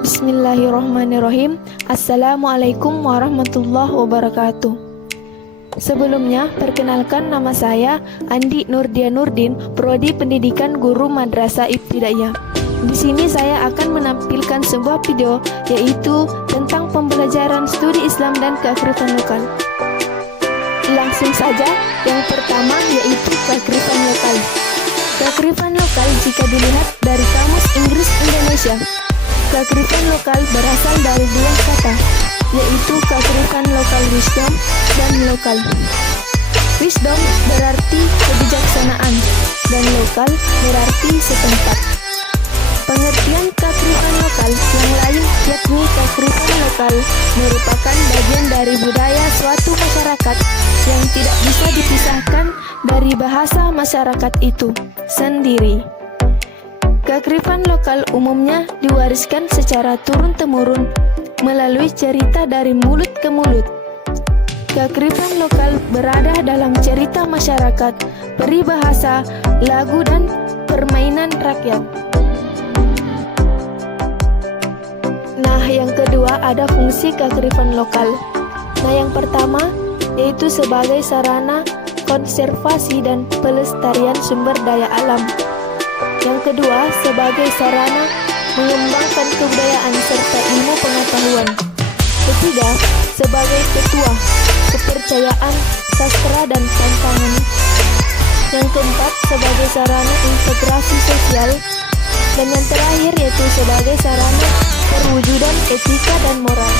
Bismillahirrahmanirrahim. Assalamualaikum warahmatullahi wabarakatuh. Sebelumnya, perkenalkan nama saya Andi Nurdia Nurdin, Prodi Pendidikan Guru Madrasah Ibtidaiyah. Di sini saya akan menampilkan sebuah video yaitu tentang pembelajaran studi Islam dan kearifan lokal. Langsung saja, yang pertama yaitu kearifan lokal. Kearifan lokal jika dilihat dari Kamus Inggris Indonesia. Kearifan lokal berasal dari dua kata, yaitu kearifan lokal wisdom dan lokal. Wisdom berarti kebijaksanaan dan lokal berarti setempat. Pengertian kearifan lokal yang lain yakni kearifan lokal merupakan bagian dari budaya suatu masyarakat yang tidak bisa dipisahkan dari bahasa masyarakat itu sendiri. Kearifan lokal umumnya diwariskan secara turun-temurun melalui cerita dari mulut ke mulut. Kearifan lokal berada dalam cerita masyarakat, peribahasa, lagu, dan permainan rakyat. Nah, yang kedua ada fungsi kearifan lokal. Nah, yang pertama yaitu sebagai sarana konservasi dan pelestarian sumber daya alam. Yang kedua, sebagai sarana mengembangkan kebudayaan serta ilmu pengetahuan. Ketiga, sebagai petuah, kepercayaan, sastra, dan tantangan. Yang keempat, sebagai sarana integrasi sosial. Dan yang terakhir yaitu sebagai sarana perwujudan etika dan moral.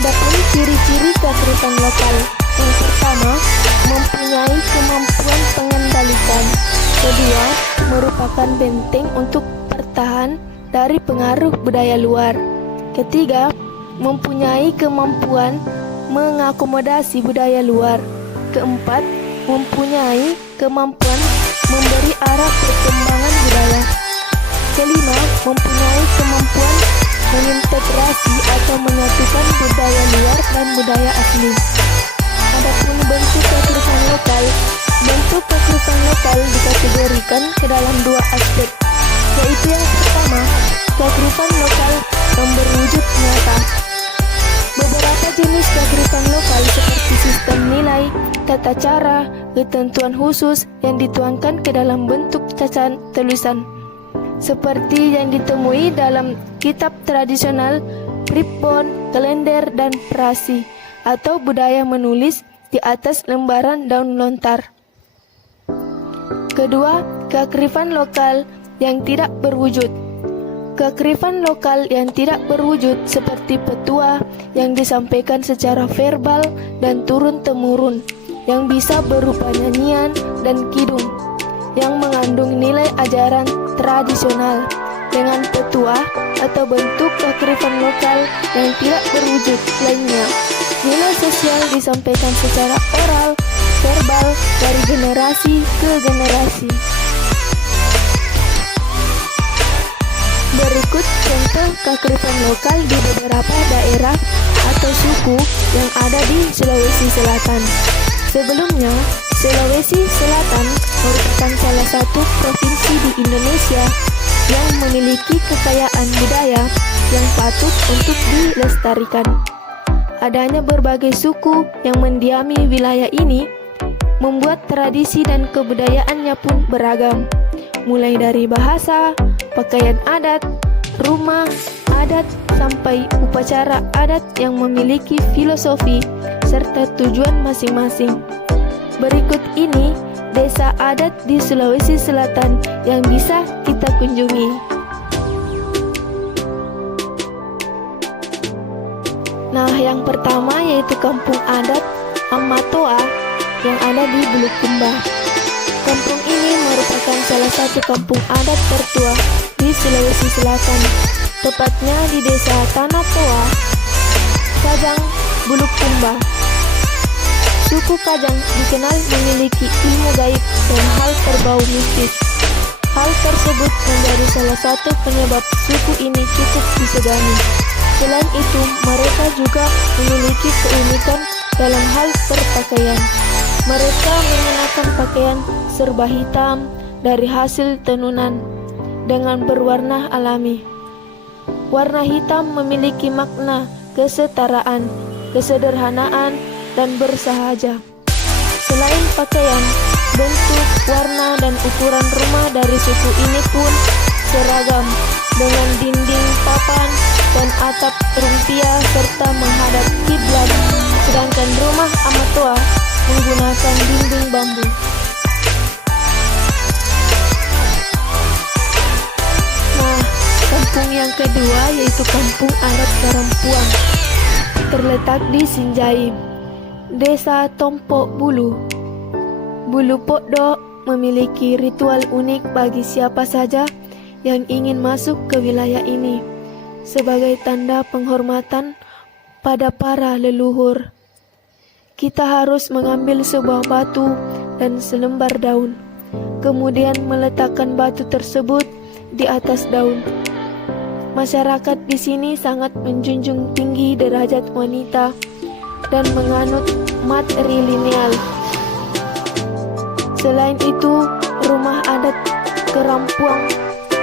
Adapun ciri-ciri kearifan lokal. Yang pertama, mempunyai kemampuan pengendalikan. Kedua, merupakan benteng untuk bertahan dari pengaruh budaya luar. Ketiga, mempunyai kemampuan mengakomodasi budaya luar. Keempat, mempunyai kemampuan memberi arah perkembangan budaya. Kelima, mempunyai kemampuan mengintegrasi atau menyatukan budaya luar dan budaya asli. Adapun bentuk kearifan lokal, bentuk kearifan lokal dikategorikan ke dalam dua aspek, yaitu yang pertama, kearifan lokal yang berwujud nyata. Beberapa jenis kearifan lokal seperti sistem nilai, tata cara, ketentuan khusus yang dituangkan ke dalam bentuk cacat tulisan, seperti yang ditemui dalam kitab tradisional, pripon, kalender, dan prasi, atau budaya menulis di atas lembaran daun lontar. Kedua, kearifan lokal yang tidak berwujud. Kearifan lokal yang tidak berwujud seperti petua yang disampaikan secara verbal dan turun-temurun, yang bisa berupa nyanyian dan kidung, yang mengandung nilai ajaran tradisional. Dengan petua atau bentuk kearifan lokal yang tidak berwujud lainnya, nilai sosial disampaikan secara oral, verbal, dari generasi ke generasi. Berikut contoh kearifan lokal di beberapa daerah atau suku yang ada di Sulawesi Selatan. Sebelumnya, Sulawesi Selatan merupakan salah satu provinsi di Indonesia yang memiliki kekayaan budaya yang patut untuk dilestarikan. Adanya berbagai suku yang mendiami wilayah ini membuat tradisi dan kebudayaannya pun beragam, mulai dari bahasa, pakaian adat, rumah adat, sampai upacara adat yang memiliki filosofi serta tujuan masing-masing. Berikut ini desa adat di Sulawesi Selatan yang bisa kita kunjungi. Nah, yang pertama yaitu kampung adat Amatoa yang ada di Bulukumba. Kampung ini merupakan salah satu kampung adat tertua di Sulawesi Selatan, tepatnya di desa Tanatoa, Kajang, Bulukumba. Suku Kajang dikenal memiliki ilmu gaib dan hal berbau mistis. Hal tersebut menjadi salah satu penyebab suku ini cukup disegani. Selain itu, mereka juga memiliki keunikan dalam hal berpakaian. Mereka mengenakan pakaian serba hitam dari hasil tenunan dengan berwarna alami. Warna hitam memiliki makna kesetaraan, kesederhanaan, dan bersahaja. Selain pakaian, bentuk, warna, dan ukuran rumah dari suku ini pun seragam, dengan dinding papan dan atap rumpia serta menghadap kiblat, sedangkan rumah Amatoa menggunakan dinding bambu. Nah, kampung yang kedua yaitu Kampung Adat Karampuang, terletak di Sinjai, Desa Tompok Bulu. Bulu Pokdok memiliki ritual unik bagi siapa saja yang ingin masuk ke wilayah ini, sebagai tanda penghormatan pada para leluhur. Kita harus mengambil sebuah batu dan selembar daun, kemudian meletakkan batu tersebut di atas daun. Masyarakat di sini sangat menjunjung tinggi derajat wanita dan menganut matrilineal. Selain itu, rumah adat Karampuang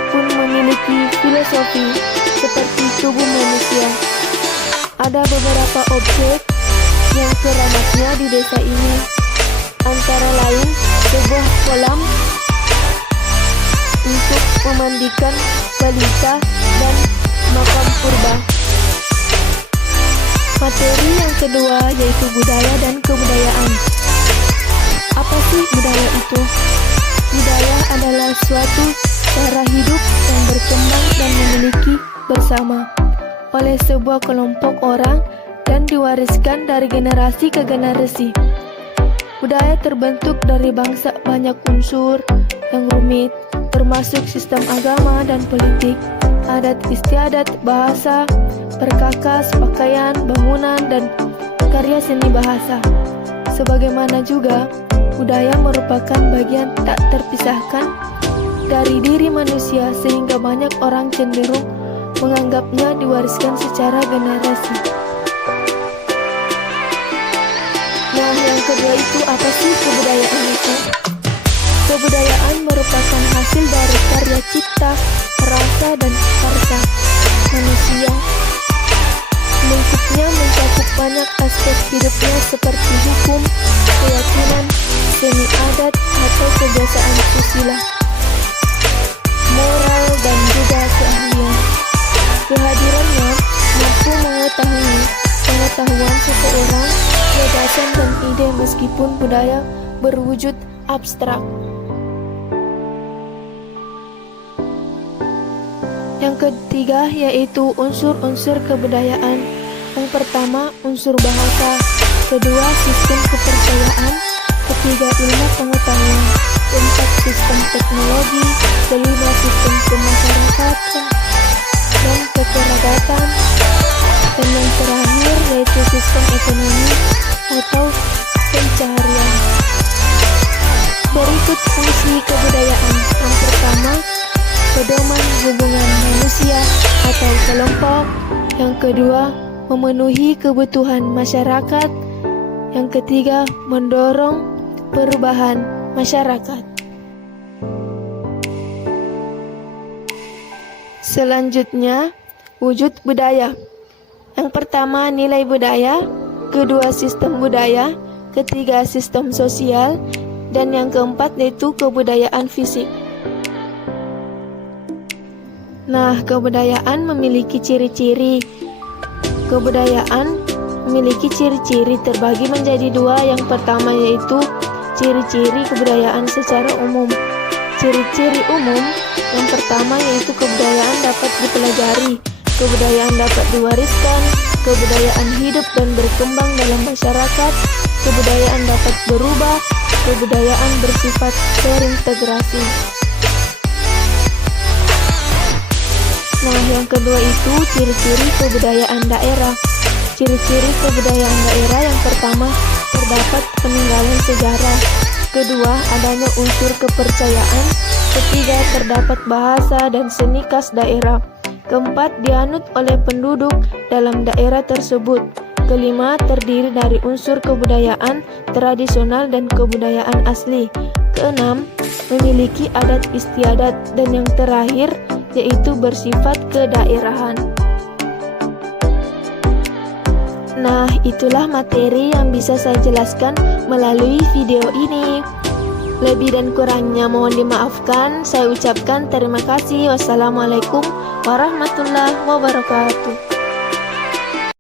pun memiliki filosofi seperti tubuh manusia. Ada beberapa objek yang keramatnya di desa ini, antara lain sebuah kolam untuk memandikan balita dan makam purba. Materi yang kedua yaitu budaya dan kebudayaan. Apa sih budaya itu? Budaya adalah suatu cara hidup yang berkembang dan memiliki bersama oleh sebuah kelompok orang dan diwariskan dari generasi ke generasi. Budaya terbentuk dari bangsa banyak unsur yang rumit, termasuk sistem agama dan politik, adat istiadat, bahasa, perkakas, pakaian, bangunan, dan karya seni bahasa. Sebagaimana juga, budaya merupakan bagian tak terpisahkan dari diri manusia sehingga banyak orang cenderung menganggapnya diwariskan secara generasi. Nah, yang kedua itu apa sih kebudayaan itu? Kebudayaan merupakan hasil dari karya cipta, rasa, dan karsa manusia. Lingkupnya mencakup banyak aspek hidupnya seperti hukum, keyakinan, seni adat, atau kebiasaan susila, moral, dan juga keahlian. Kehadirannya mampu mengetahui pengetahuan seseorang, gagasan dan ide meskipun budaya berwujud abstrak. Yang ketiga yaitu unsur-unsur kebudayaan. Yang pertama, unsur bahasa. Kedua, sistem kepercayaan. Ketiga, ilmu pengetahuan. Keempat, sistem teknologi. Kelima, sistem kemasyarakatan dan kekerabatan. Dan yang terakhir yaitu sistem ekonomi atau pencaharian. Berikut fungsi kebudayaan. Yang pertama, pedoman hubungan manusia atau kelompok. Yang kedua, memenuhi kebutuhan masyarakat. Yang ketiga, mendorong perubahan masyarakat. Selanjutnya, wujud budaya. Yang pertama, nilai budaya. Kedua, sistem budaya. Ketiga, sistem sosial. Dan yang keempat yaitu kebudayaan fisik. Nah, kebudayaan memiliki ciri-ciri. Kebudayaan memiliki ciri-ciri terbagi menjadi dua. Yang pertama yaitu ciri-ciri kebudayaan secara umum. Ciri-ciri umum yang pertama yaitu kebudayaan dapat dipelajari, kebudayaan dapat diwariskan, kebudayaan hidup dan berkembang dalam masyarakat, kebudayaan dapat berubah, kebudayaan bersifat terintegrasi. Nah, yang kedua itu ciri-ciri kebudayaan daerah. Ciri-ciri kebudayaan daerah yang pertama, terdapat peninggalan sejarah. Kedua, adanya unsur kepercayaan. Ketiga, terdapat bahasa dan seni khas daerah. Keempat, dianut oleh penduduk dalam daerah tersebut. Kelima, terdiri dari unsur kebudayaan tradisional dan kebudayaan asli. Keenam, memiliki adat istiadat, dan yang terakhir yaitu bersifat kedaerahan. Nah, itulah materi yang bisa saya jelaskan melalui video ini. Lebih dan kurangnya mohon dimaafkan. Saya ucapkan terima kasih. Wassalamualaikum warahmatullahi wabarakatuh.